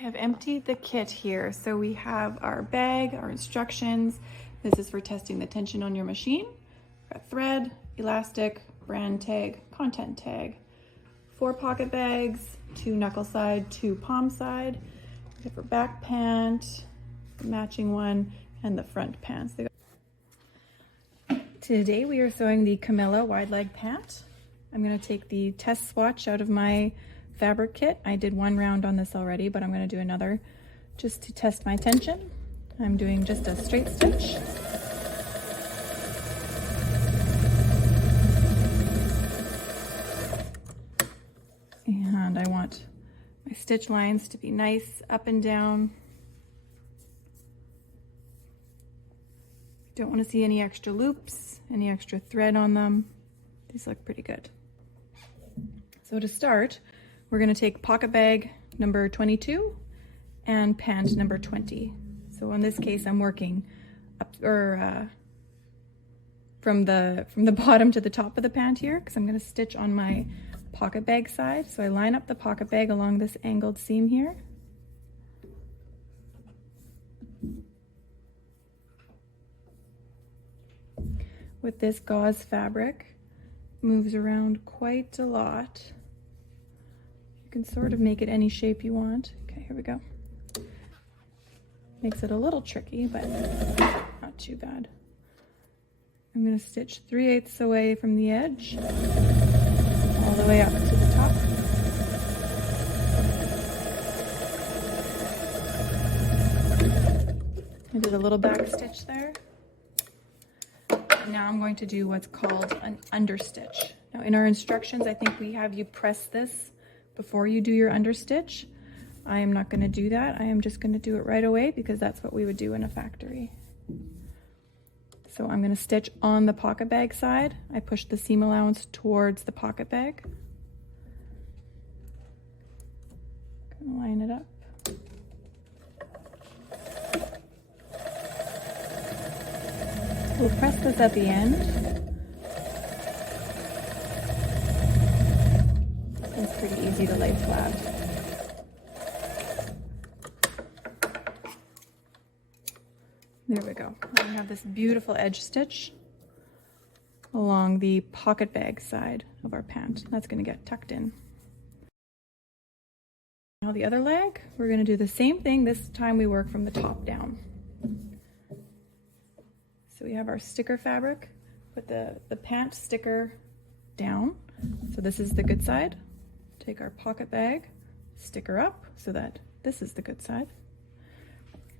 I have emptied the kit here. So we have our bag, our instructions. This is for testing the tension on your machine. We've got thread, elastic, brand tag, content tag, 4 pocket bags, 2 knuckle side, 2 palm side. We have our back pant, the matching one, and the front pants. Today we are sewing the Camilla Wide Leg Pant. I'm going to take the test swatch out of my fabric kit. I did 1 round on this already, but I'm going to do another just to test my tension. I'm doing just a straight stitch. And I want my stitch lines to be nice up and down. Don't want to see any extra loops, any extra thread on them. These look pretty good. So to start, we're going to take pocket bag number 22 and pant number 20. So in this case, I'm working up from the bottom to the top of the pant here, because I'm going to stitch on my pocket bag side. So I line up the pocket bag along this angled seam here. With this gauze fabric, moves around quite a lot. You can sort of make it any shape you want. Okay, here we go. Makes it a little tricky, but not too bad. I'm going to stitch 3/8 away from the edge, all the way up to the top. I did a little back stitch there. Now I'm going to do what's called an understitch. Now in our instructions, I think we have you press this before you do your understitch. I am not going to do that. I am just going to do it right away because that's what we would do in a factory. So I'm going to stitch on the pocket bag side. I push the seam allowance towards the pocket bag. Gonna line it up. We'll press this at the end. It's pretty easy to lay flat. There we go. Now we have this beautiful edge stitch along the pocket bag side of our pant. That's going to get tucked in. Now the other leg, we're going to do the same thing. This time we work from the top down. So we have our sticker fabric, put the pant sticker down. So this is the good side. Take our pocket bag, sticker up so that this is the good side.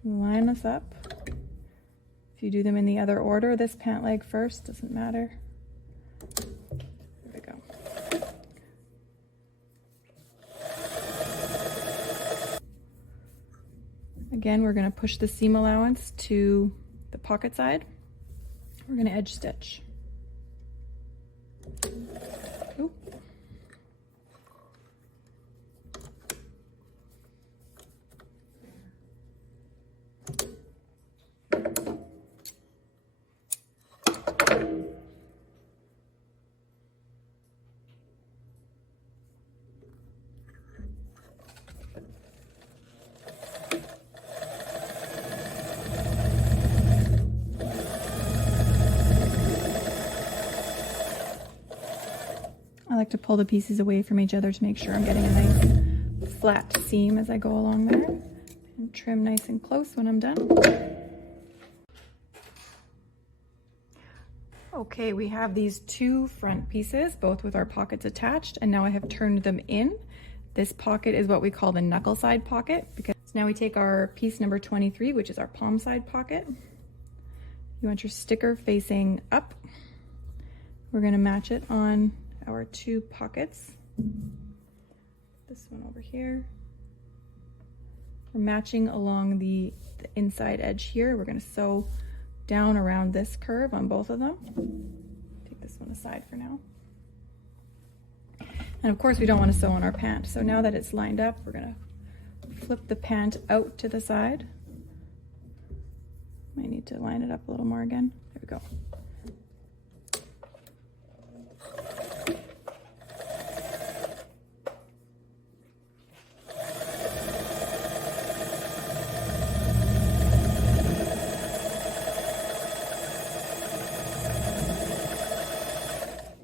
Line this up. If you do them in the other order, this pant leg first, doesn't matter. There we go. Again, we're going to push the seam allowance to the pocket side. We're going to edge stitch. Oop. I like to pull the pieces away from each other to make sure I'm getting a nice flat seam as I go along there, and trim nice and close when I'm done. Okay, we have these 2 front pieces, both with our pockets attached, and now I have turned them in. This pocket is what we call the knuckle side pocket, because now we take our piece number 23, which is our palm side pocket. You want your sticker facing up. We're going to match it on our 2 pockets. This one over here. We're matching along the inside edge here. We're going to sew down around this curve on both of them. Take this one aside for now. And of course we don't want to sew on our pant. So now that it's lined up, we're going to flip the pant out to the side. Might need to line it up a little more again. There we go.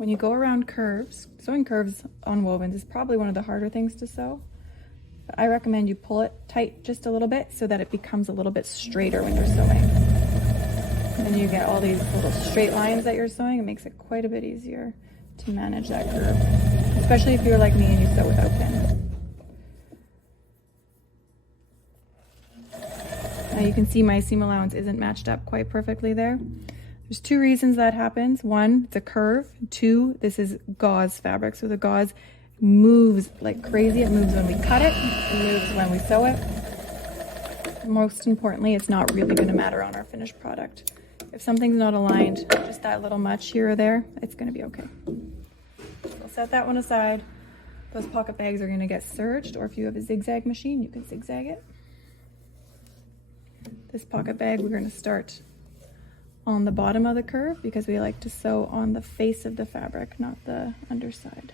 when you go around curves, sewing curves on wovens is probably one of the harder things to sew. But I recommend you pull it tight just a little bit so that it becomes a little bit straighter when you're sewing. And then you get all these little straight lines that you're sewing. It makes it quite a bit easier to manage that curve, especially if you're like me and you sew without pin. Now you can see my seam allowance isn't matched up quite perfectly there. There's two reasons that happens. One, it's a curve. Two, this is gauze fabric. So the gauze moves like crazy. It moves when we cut it. It moves when we sew it. Most importantly, it's not really going to matter on our finished product. If something's not aligned, just that little much here or there, it's going to be okay. We'll set that one aside. Those pocket bags are going to get serged, or if you have a zigzag machine, you can zigzag it. This pocket bag, we're going to start on the bottom of the curve because we like to sew on the face of the fabric, not the underside.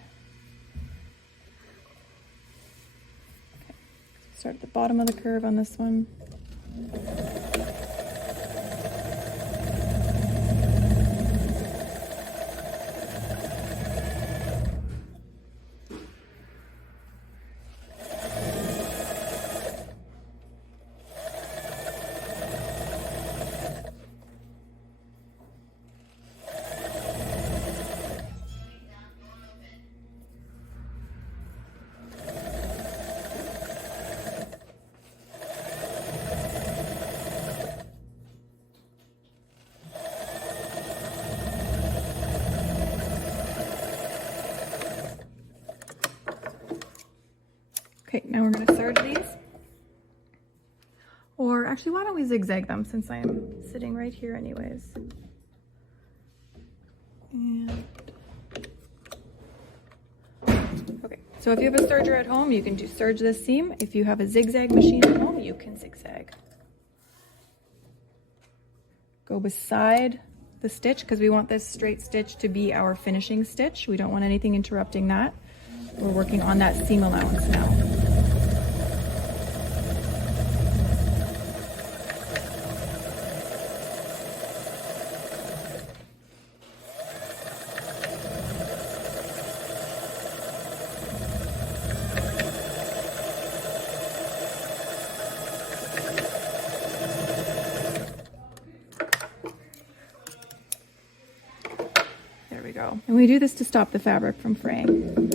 Okay. Start at the bottom of the curve on this one. Okay, now we're going to serge these. Or actually, why don't we zigzag them since I'm sitting right here anyways. And okay, so if you have a serger at home, you can do serge this seam. If you have a zigzag machine at home, you can zigzag. Go beside the stitch because we want this straight stitch to be our finishing stitch. We don't want anything interrupting that. We're working on that seam allowance now. There we go. And we do this to stop the fabric from fraying.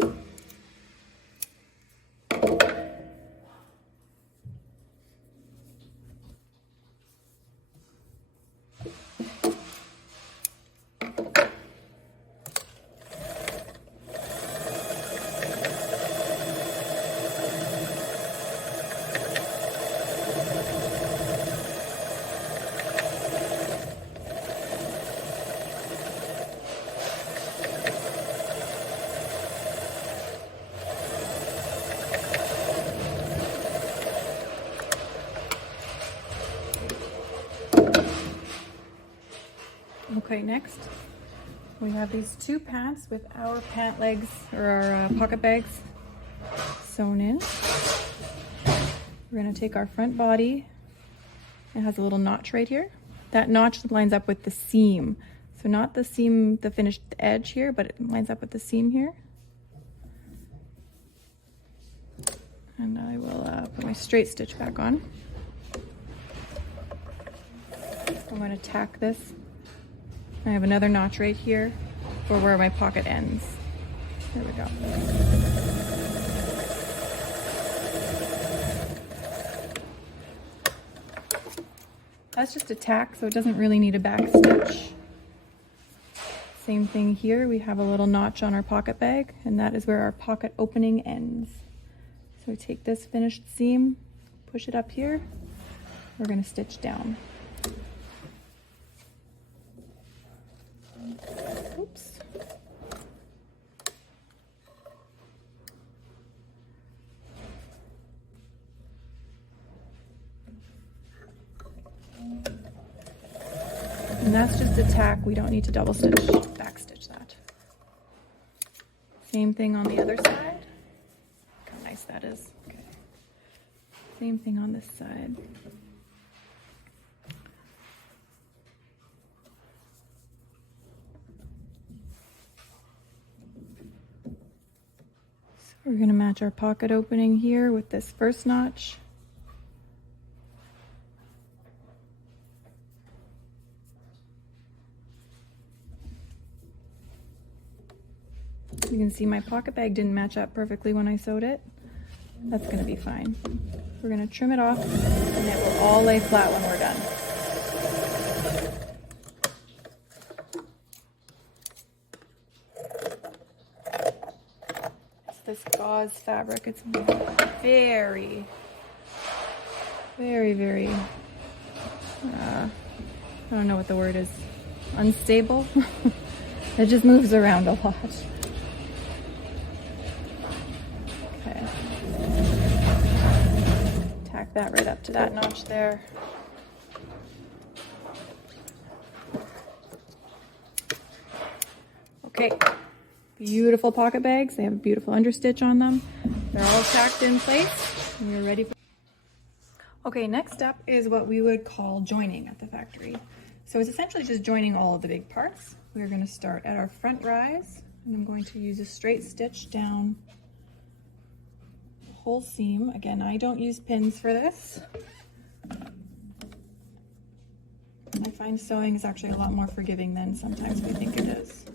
Okay, next we have these two pants with our pant legs or our pocket bags sewn in. We're going to take our front body. It has a little notch right here. That notch lines up with the seam. So not the seam, the finished edge here, but it lines up with the seam here. And I will put my straight stitch back on. I'm going to tack this. I have another notch right here for where my pocket ends. There we go. That's just a tack, so it doesn't really need a back stitch. Same thing here, we have a little notch on our pocket bag, and that is where our pocket opening ends. So we take this finished seam, push it up here, we're going to stitch down. Oops. And that's just a tack. We don't need to double stitch, back stitch that. Same thing on the other side. Look how nice that is. Okay. Same thing on this side. We're going to match our pocket opening here with this first notch. You can see my pocket bag didn't match up perfectly when I sewed it. That's going to be fine. We're going to trim it off and it will all lay flat when we're done. It's this gauze fabric. It's very, I don't know what the word is, unstable. It just moves around a lot. Okay. Tack that right up to that notch there. Okay. Beautiful pocket bags. They have a beautiful understitch on them. They're all tacked in place and you're ready for... Okay, next up is what we would call joining at the factory. So it's essentially just joining all of the big parts. We're going to start at our front rise, and I'm going to use a straight stitch down the whole seam. Again, I don't use pins for this. I find sewing is actually a lot more forgiving than sometimes we think it is.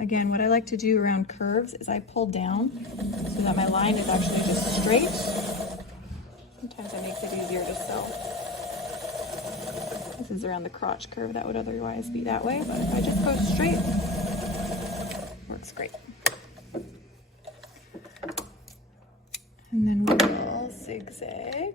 Again, what I like to do around curves is I pull down so that my line is actually just straight. Sometimes it makes it easier to sew. This is around the crotch curve. That would otherwise be that way, but if I just go straight, it works great. And then we will zigzag.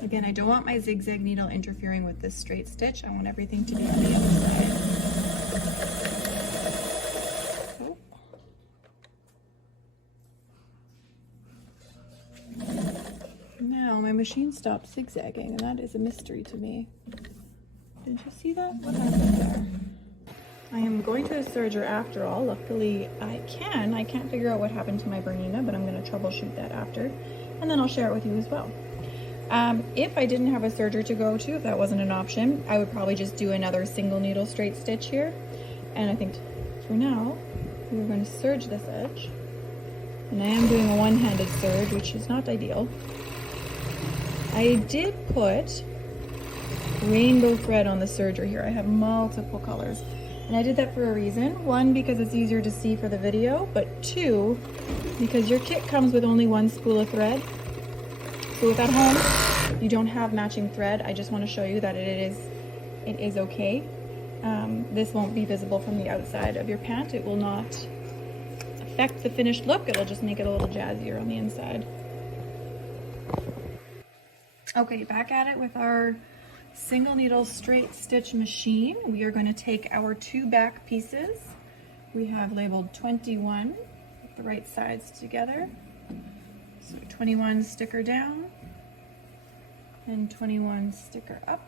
Again, I don't want my zigzag needle interfering with this straight stitch. I want everything to be on the outside. Oh. Now my machine stopped zigzagging, and that is a mystery to me. Did you see that? What happened there? I am going to the serger after all. Luckily, I can't figure out what happened to my Bernina, but I'm going to troubleshoot that after, and then I'll share it with you as well. If I didn't have a serger to go to, if that wasn't an option, I would probably just do another single needle straight stitch here. And I think for now, we're going to serge this edge. And I am doing a one-handed serge, which is not ideal. I did put rainbow thread on the serger here. I have multiple colors. And I did that for a reason. One, because it's easier to see for the video, but two, because your kit comes with only one spool of thread. So if at home you don't have matching thread, I just want to show you that it is okay. This won't be visible from the outside of your pant. It will not affect the finished look. It'll just make it a little jazzier on the inside. Okay, back at it with our single needle straight stitch machine. We are going to take our two back pieces. We have labeled 21 with the right sides together. So 21 sticker down and 21 sticker up.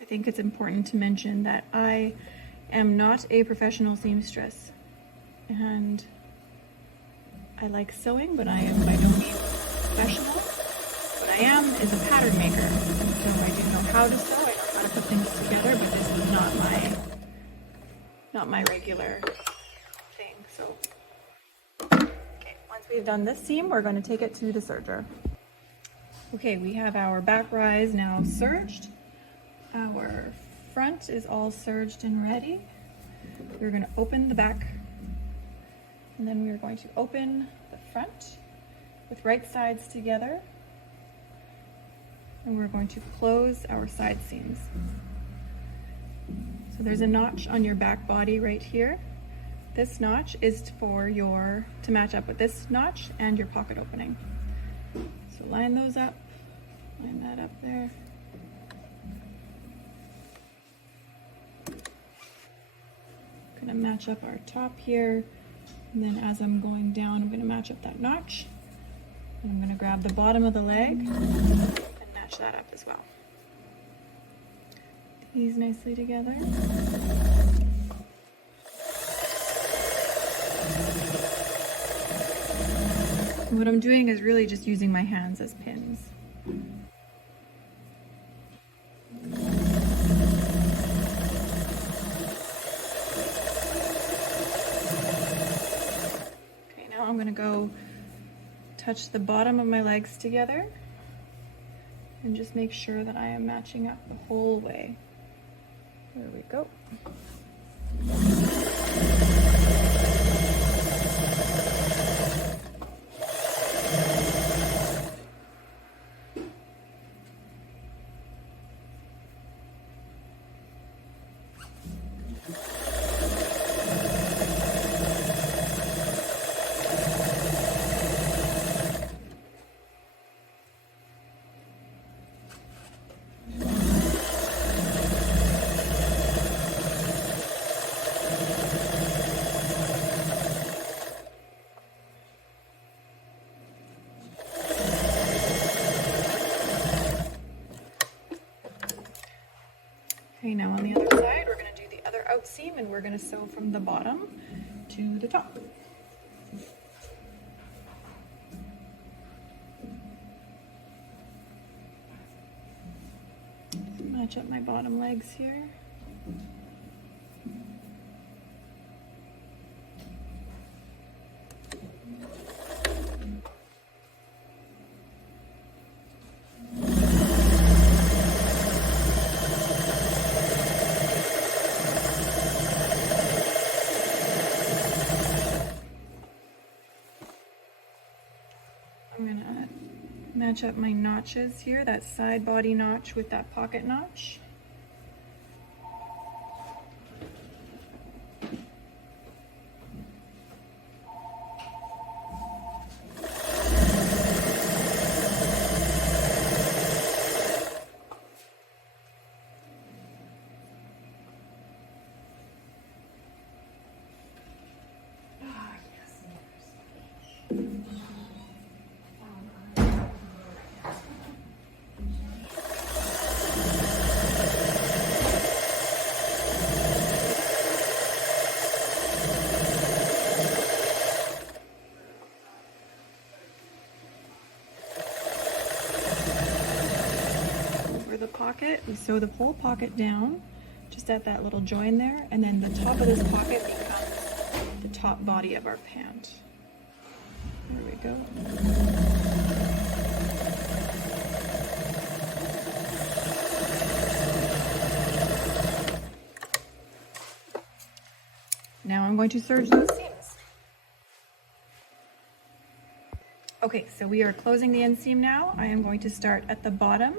I think it's important to mention that I am not a professional seamstress. And I like sewing, but I am by no means professional. What I am is a pattern maker. So I do know how to sew, I know how to put things together, but this is not my regular thing. So, okay, once we've done this seam, we're going to take it to the serger. Okay, we have our back rise now serged. Our front is all serged and ready. We're going to open the back. And then we're going to open the front with right sides together. And we're going to close our side seams. So there's a notch on your back body right here. This notch is to match up with this notch and your pocket opening. So line those up, line that up there. gonna match up our top here, and then as I'm going down, I'm gonna match up that notch. And I'm gonna grab the bottom of the leg and match that up as well. These nicely together. And what I'm doing is really just using my hands as pins. Okay, now I'm gonna go touch the bottom of my legs together and just make sure that I am matching up the whole way. There we go. Okay, now on the other side, we're going to do the other out seam and we're going to sew from the bottom to the top. Match up my bottom legs here. I'm gonna match up my notches here, that side body notch with that pocket notch. The pocket, we sew the whole pocket down just at that little join there, and then the top of this pocket becomes the top body of our pant. There we go. Now I'm going to serge those seams. Okay, so we are closing the inseam now. I am going to start at the bottom,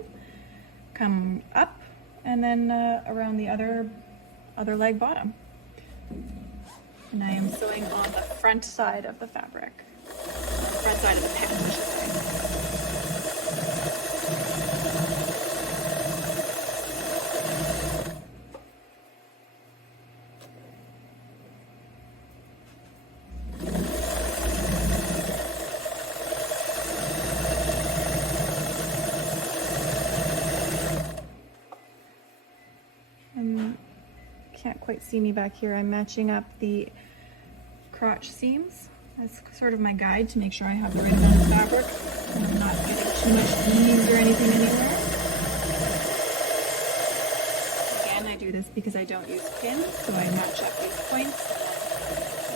come up, and then around the other leg bottom. And I am sewing on the front side of the fabric. Front side of the pant, I should say. Can't quite see me back here. I'm matching up the crotch seams. That's sort of my guide to make sure I have the right amount of fabric and I'm not getting too much ease or anything anywhere. Again, I do this because I don't use pins, so I match up these points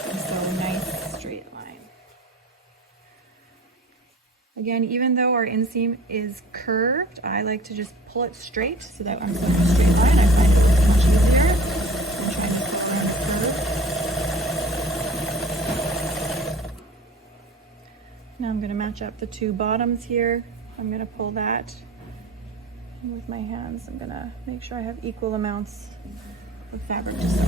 and sew a nice straight line. Again, even though our inseam is curved, I like to just pull it straight so that I'm sewing a straight line. I find it much easier than trying to pull around a curve. Now I'm going to match up the two bottoms here. I'm going to pull that, and with my hands I'm going to make sure I have equal amounts of fabric to sew.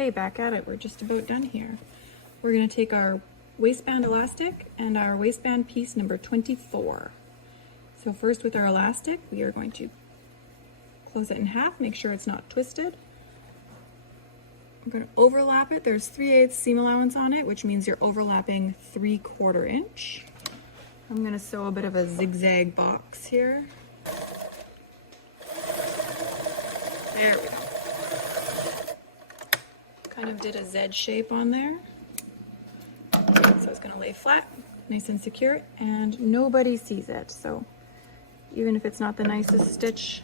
Okay, back at it. We're just about done here. We're going to take our waistband elastic and our waistband piece number 24. So first with our elastic, we are going to close it in half, make sure it's not twisted. We're going to overlap it. There's 3/8 seam allowance on it, which means you're overlapping 3/4 inch. I'm going to sew a bit of a zigzag box here. There we go. Kind of did a Z shape on there. So it's going to lay flat, nice and secure, and nobody sees it. So even if it's not the nicest stitch,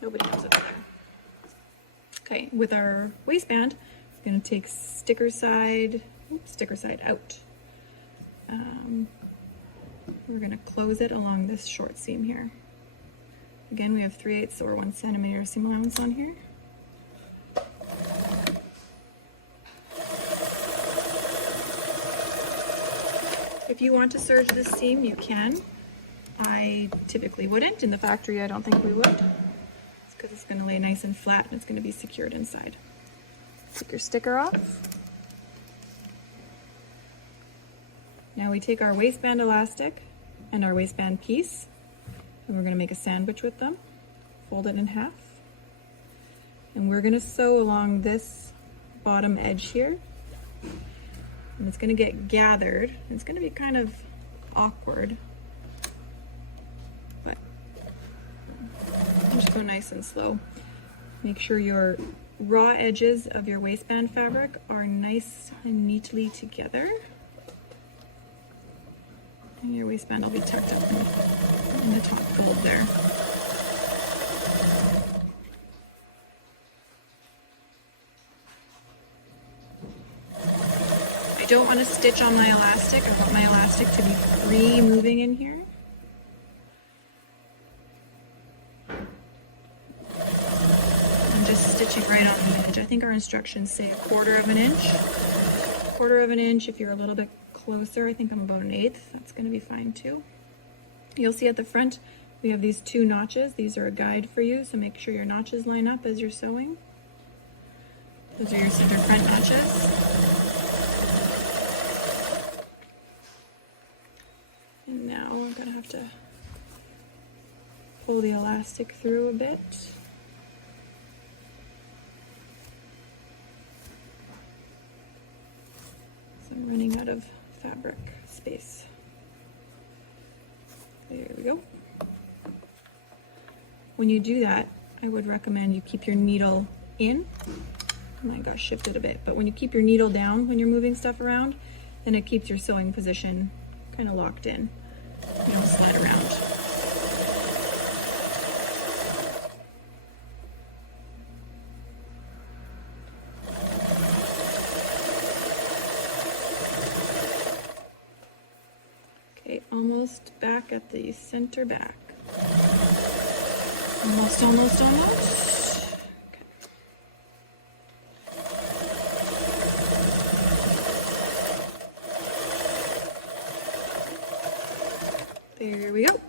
nobody knows it's there. Okay, with our waistband, we're going to take sticker side out. We're going to close it along this short seam here. Again, we have 3/8 or 1 centimeter seam allowance on here. If you want to serge this seam, you can. I typically wouldn't. In the factory, I don't think we would. It's because it's going to lay nice and flat and it's going to be secured inside. Take your sticker off. Now we take our waistband elastic and our waistband piece, and we're going to make a sandwich with them. Fold it in half. And we're going to sew along this bottom edge here. And it's going to get gathered. It's going to be kind of awkward, but just go nice and slow. Make sure your raw edges of your waistband fabric are nice and neatly together. And your waistband will be tucked up in the top fold there. I don't want to stitch on my elastic. I want my elastic to be free moving in here. I'm just stitching right on the edge. I think our instructions say 1/4 of an inch. 1/4 of an inch. If you're a little bit closer, I think I'm about 1/8. That's going to be fine too. You'll see at the front we have these 2 notches. These are a guide for you, so make sure your notches line up as you're sewing. Those are your center front notches. And now I'm going to have to pull the elastic through a bit. So I'm running out of fabric space. There we go. When you do that, I would recommend you keep your needle in. Oh my gosh, shifted a bit. But when you keep your needle down when you're moving stuff around, then it keeps your sewing position kind of locked in. You don't slide around. Okay, almost back at the center back. Almost. Okay. There we go.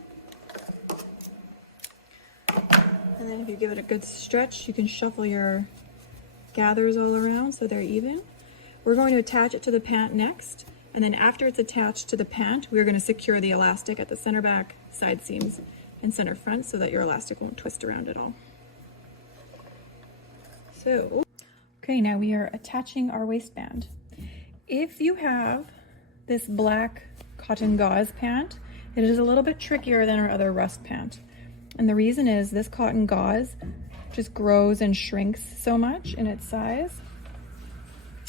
And then if you give it a good stretch, you can shuffle your gathers all around so they're even. We're going to attach it to the pant next, and then after it's attached to the pant, we're going to secure the elastic at the center back, side seams, and center front so that your elastic won't twist around at all. So, okay, now we are attaching our waistband. If you have this black cotton gauze pant, it is a little bit trickier than our other rust pant. And the reason is this cotton gauze just grows and shrinks so much in its size.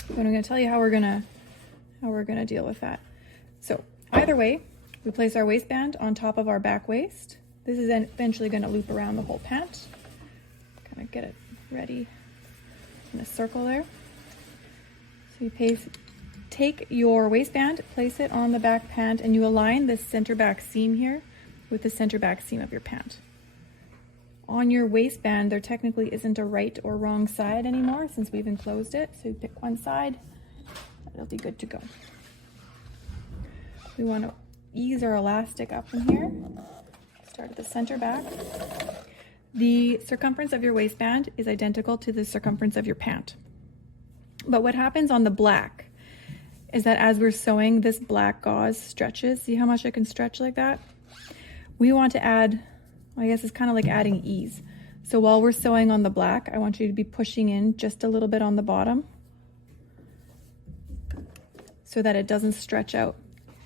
But I'm going to tell you how we're going to deal with that. So either way, we place our waistband on top of our back waist. This is then eventually going to loop around the whole pant. Kind of get it ready in a circle there. So you take your waistband, place it on the back pant, and you align the center back seam here with the center back seam of your pant. On your waistband, there technically isn't a right or wrong side anymore since we've enclosed it. So you pick one side, it'll be good to go. We want to ease our elastic up in here. Start at the center back. The circumference of your waistband is identical to the circumference of your pant. But what happens on the black is that as we're sewing, this black gauze stretches. See how much it can stretch like that? We want to add, I guess it's kind of like adding ease. So while we're sewing on the black, I want you to be pushing in just a little bit on the bottom so that it doesn't stretch out.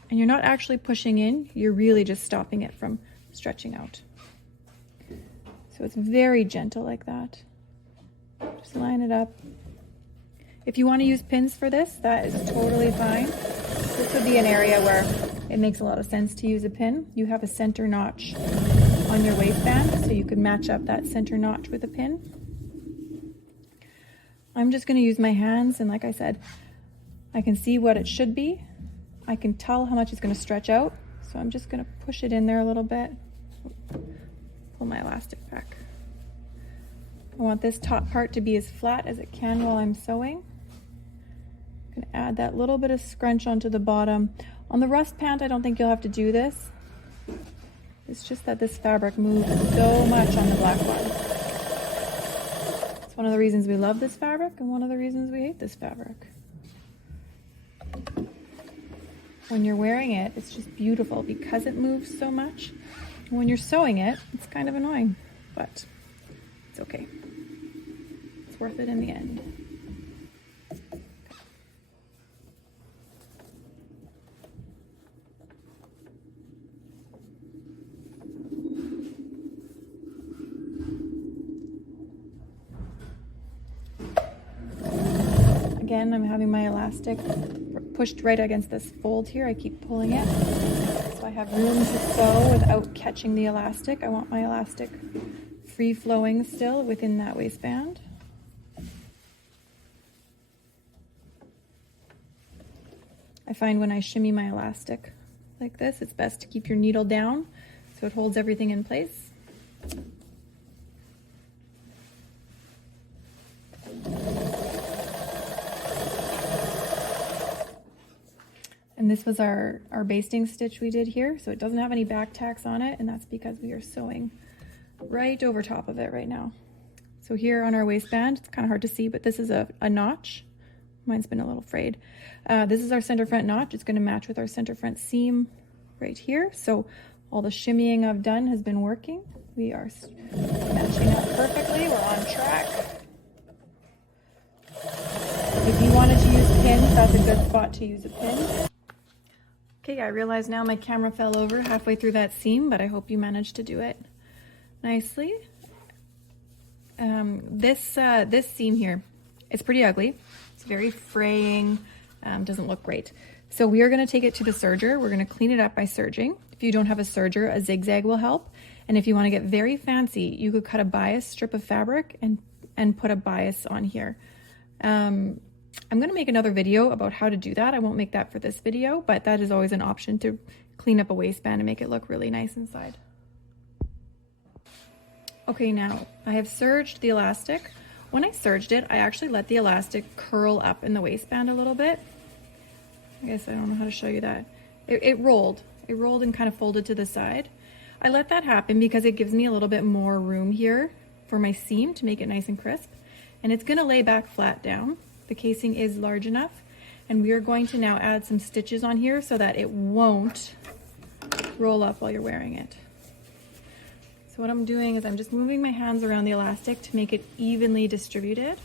And you're not actually pushing in, you're really just stopping it from stretching out. So it's very gentle like that. Just line it up. If you want to use pins for this, that is totally fine. This would be an area where it makes a lot of sense to use a pin. You have a center notch on your waistband, so you could match up that center notch with a pin. I'm just going to use my hands, and like I said, I can see what it should be. I can tell how much it's going to stretch out, so I'm just going to push it in there a little bit. Pull my elastic back. I want this top part to be as flat as it can while I'm sewing. I'm going to add that little bit of scrunch onto the bottom. On the rust pant, I don't think you'll have to do this. It's just that this fabric moves so much on the black one. It's one of the reasons we love this fabric and one of the reasons we hate this fabric. When you're wearing it, it's just beautiful because it moves so much. And when you're sewing it, it's kind of annoying, but it's okay. It's worth it in the end. Again, I'm having my elastic pushed right against this fold here. I keep pulling it, so I have room to sew without catching the elastic. I want my elastic free flowing still within that waistband. I find when I shimmy my elastic like this, it's best to keep your needle down so it holds everything in place. And this was our basting stitch we did here, so it doesn't have any back tacks on it, and that's because we are sewing right over top of it right now. So here on our waistband, it's kind of hard to see, but this is a notch. Mine's been a little frayed. This is our center front notch. It's going to match with our center front seam right here. So all the shimmying I've done has been working. We are matching up perfectly. We're on track. If you wanted to use pins, that's a good spot to use a pin. Okay, I realize now my camera fell over halfway through that seam, but I hope you managed to do it nicely. This seam here, it's pretty ugly. It's very fraying, doesn't look great. So we are going to take it to the serger. We're going to clean it up by serging. If you don't have a serger, a zigzag will help. And if you want to get very fancy, you could cut a bias strip of fabric and put a bias on here. I'm going to make another video about how to do that. I won't make that for this video, but that is always an option to clean up a waistband and make it look really nice inside. Okay, now I have serged the elastic. When I serged it, I actually let the elastic curl up in the waistband a little bit. I guess I don't know how to show you that. It rolled. It rolled and kind of folded to the side. I let that happen because it gives me a little bit more room here for my seam to make it nice and crisp. And it's going to lay back flat down. The casing is large enough, and we are going to now add some stitches on here so that it won't roll up while you're wearing it. So what I'm doing is I'm just moving my hands around the elastic to make it evenly distributed.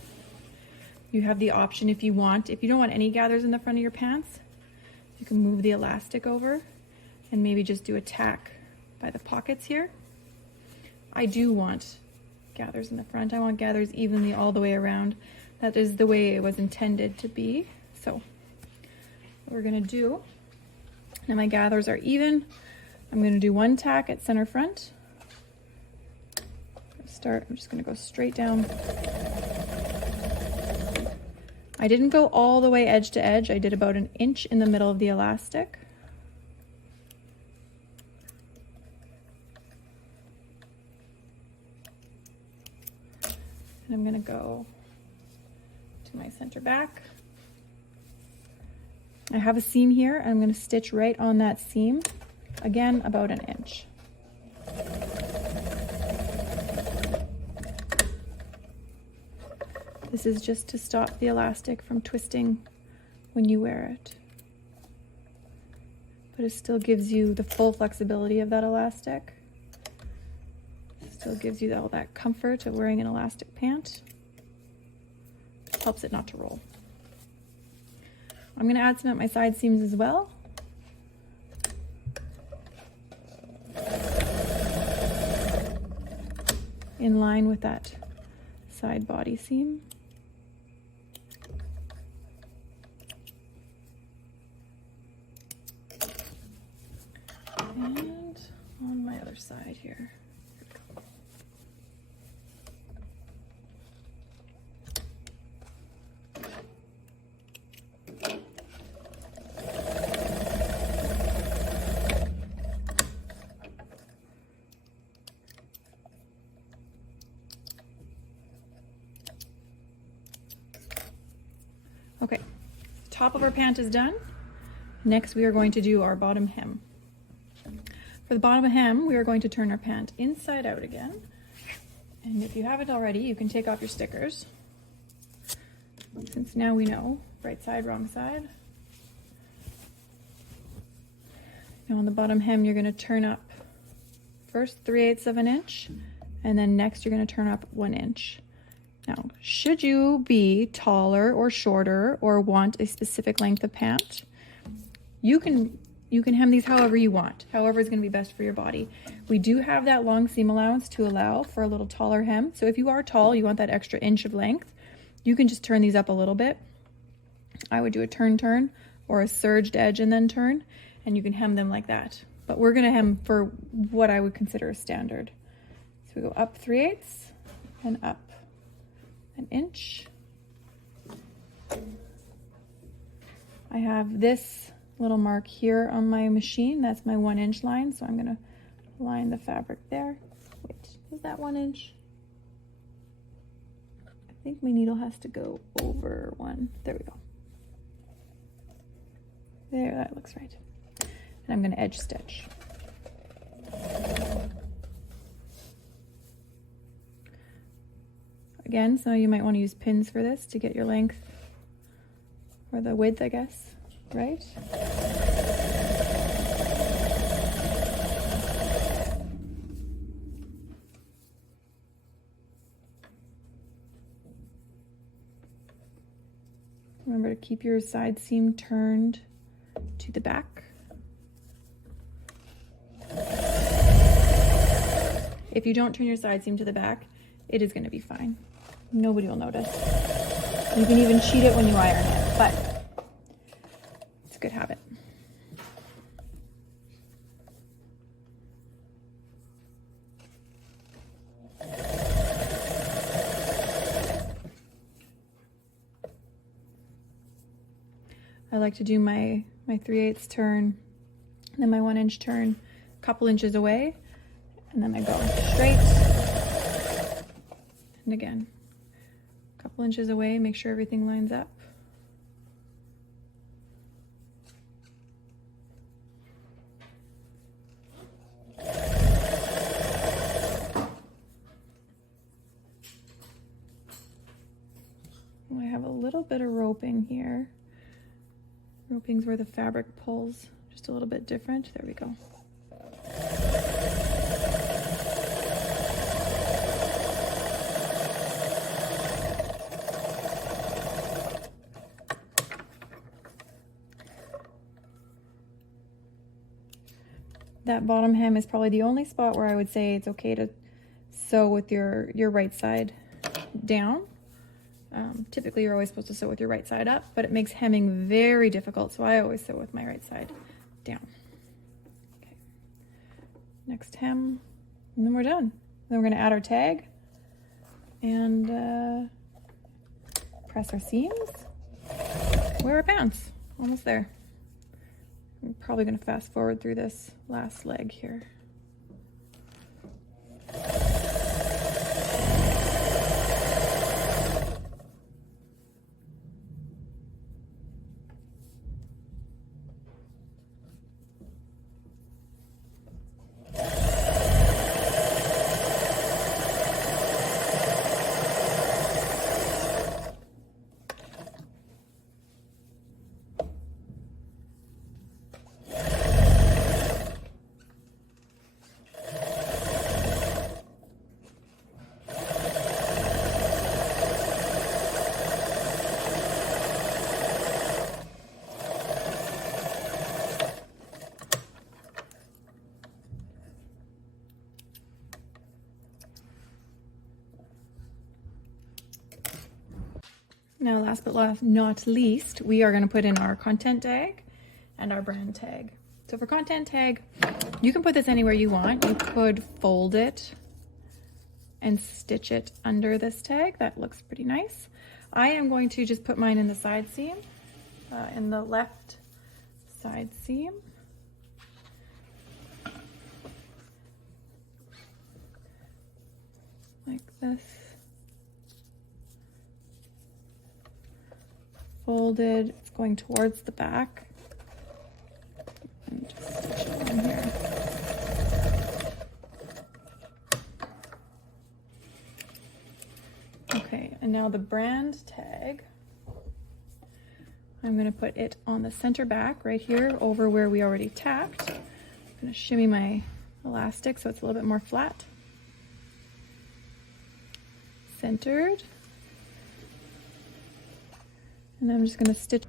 You have the option if you don't want any gathers in the front of your pants, you can move the elastic over and maybe just do a tack by the pockets here. I do want gathers in the front. I want gathers evenly all the way around. That is the way it was intended to be. So what we're going to do, now my gathers are even. I'm going to do one tack at center front. I'm just going to go straight down. I didn't go all the way edge to edge. I did about an inch in the middle of the elastic. And I'm going to go to my center back. I have a seam here. I'm going to stitch right on that seam, again about an inch. This is just to stop the elastic from twisting when you wear it. But it still gives you the full flexibility of that elastic. It still gives you all that comfort of wearing an elastic pant. Helps it not to roll. I'm going to add some at my side seams as well. In line with that side body seam. And on my other side here. Okay, top of our pant is done. Next, we are going to do our bottom hem. For the bottom hem, we are going to turn our pant inside out again. And if you haven't already, you can take off your stickers. Since now we know, right side, wrong side. Now on the bottom hem, you're going to turn up first 3/8 of an inch, and then next you're going to turn up 1 inch. Now, should you be taller or shorter or want a specific length of pant, you can hem these however you want, however is going to be best for your body. We do have that long seam allowance to allow for a little taller hem. So if you are tall, you want that extra inch of length, you can just turn these up a little bit. I would do a turn or a surged edge and then turn, and you can hem them like that. But we're going to hem for what I would consider a standard. So we go up 3/8 and up 1 inch. I have this little mark here on my machine. That's my 1 inch line. So I'm going to line the fabric there. Wait, is that 1 inch? I think my needle has to go over 1. There we go. There, that looks right. And I'm going to edge stitch. Again, so you might want to use pins for this to get your length, or the width, I guess, right? Remember to keep your side seam turned to the back. If you don't turn your side seam to the back, it is going to be fine. Nobody will notice. You can even cheat it when you iron it, but it's a good habit. I like to do my 3/8 turn, and then my 1 inch turn a couple inches away, and then I go straight. And again, a couple inches away, make sure everything lines up. I have a little bit of roping here. Roping's where the fabric pulls just a little bit different. There we go. That bottom hem is probably the only spot where I would say it's okay to sew with your right side down. Typically you're always supposed to sew with your right side up, but it makes hemming very difficult, so I always sew with my right side down. Okay. Next hem, and then we're done. Then we're going to add our tag and press our seams. Wear our pants. Almost there. I'm probably going to fast forward through this last leg here. Now, last but not least, we are going to put in our content tag and our brand tag. So for content tag, you can put this anywhere you want. You could fold it and stitch it under this tag. That looks pretty nice. I am going to just put mine in the side seam, in the left side seam. Like this. Folded, it's going towards the back. And just stitch it in here. Okay, and now the brand tag. I'm going to put it on the center back right here over where we already tacked. I'm going to shimmy my elastic so it's a little bit more flat. Centered. And I'm just going to stitch.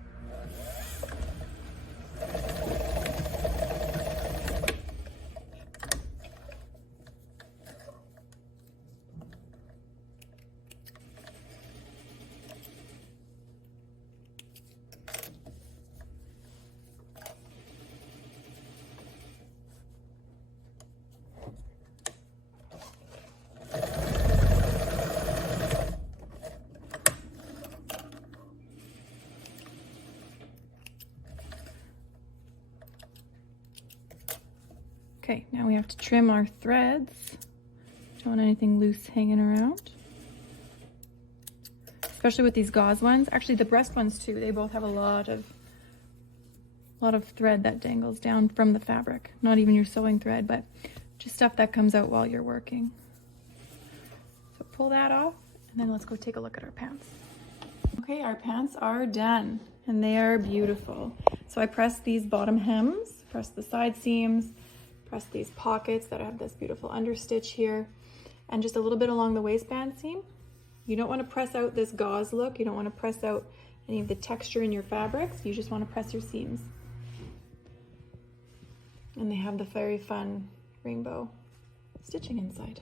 Okay, now we have to trim our threads. Don't want anything loose hanging around. Especially with these gauze ones. Actually, the breast ones too. They both have a lot of thread that dangles down from the fabric. Not even your sewing thread, but just stuff that comes out while you're working. So pull that off, and then let's go take a look at our pants. Okay, our pants are done, and they are beautiful. So I pressed these bottom hems, pressed the side seams, press these pockets that have this beautiful understitch here, and just a little bit along the waistband seam. You don't want to press out this gauze look. You don't want to press out any of the texture in your fabrics. You just want to press your seams. And they have the very fun rainbow stitching inside.